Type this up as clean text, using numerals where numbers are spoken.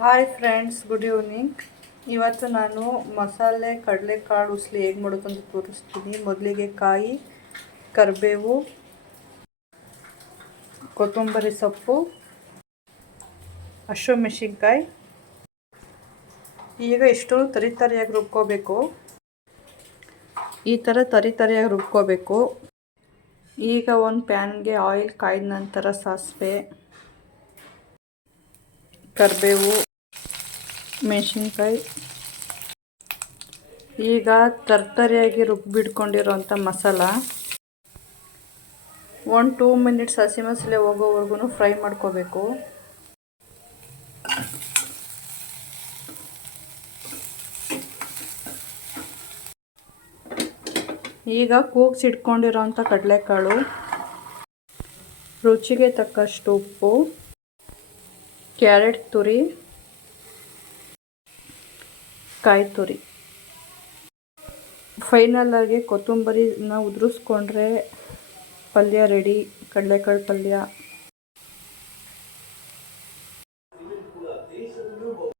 Hi friends, good evening. ಇವತ್ತು ನಾನು ಮಸಾಲೆ ಕಡಲೆಕಾಳು ಉಸ್ಲಿ ಹೇಗೆ ಮಾಡೋದು ಅಂತ ತೋರಿಸ್ತೀನಿ. ಮೊದಲಿಗೆ ಕಾಯಿ, ಕರಿಬೇವು, ಕೊತ್ತಂಬರಿ ಸೊಪ್ಪು, ಹಸಿಮೆಣಸಿನ್ಕಾಯಿ. ಈಗ ಇಷ್ಟು ತರಿಯಾಗಿ ರುಬ್ಕೋಬೇಕು. ಈ ಥರ ತರಿಯಾಗಿ ರುಬ್ಕೋಬೇಕು. ಈಗ ಒಂದು ಪ್ಯಾನ್ಗೆ ಆಯಿಲ್ ಕಾಯ್ದ ನಂತರ ಸಾಸಿವೆ, ಕರಿಬೇವು, ಮೆಣಸಿನ್ಕಾಯಿ. ಈಗ ತರಿಯಾಗಿ ರುಬ್ಬಿಟ್ಕೊಂಡಿರೋಂಥ ಮಸಾಲ 1-2 ಮಿನಿಟ್ಸ್ ಹಸಿ ಮಸಾಲೆ ಹೋಗೋವರೆಗೂ ಫ್ರೈ ಮಾಡ್ಕೋಬೇಕು. ಈಗ ಕೂಗಿಸಿಟ್ಕೊಂಡಿರೋಂಥ ಕಡಲೆಕಾಳು, ರುಚಿಗೆ ತಕ್ಕಷ್ಟು ಉಪ್ಪು, ಕ್ಯಾರೆಟ್ ತುರಿ, ಕಾಯಿ ತುರಿ. ಫೈನಲಾಗಿ ಕೊತ್ತಂಬರಿನ ಉದುರಿಸ್ಕೊಂಡ್ರೆ ಪಲ್ಯ ರೆಡಿ, ಕಡಲೆಕಾಳು ಪಲ್ಯ.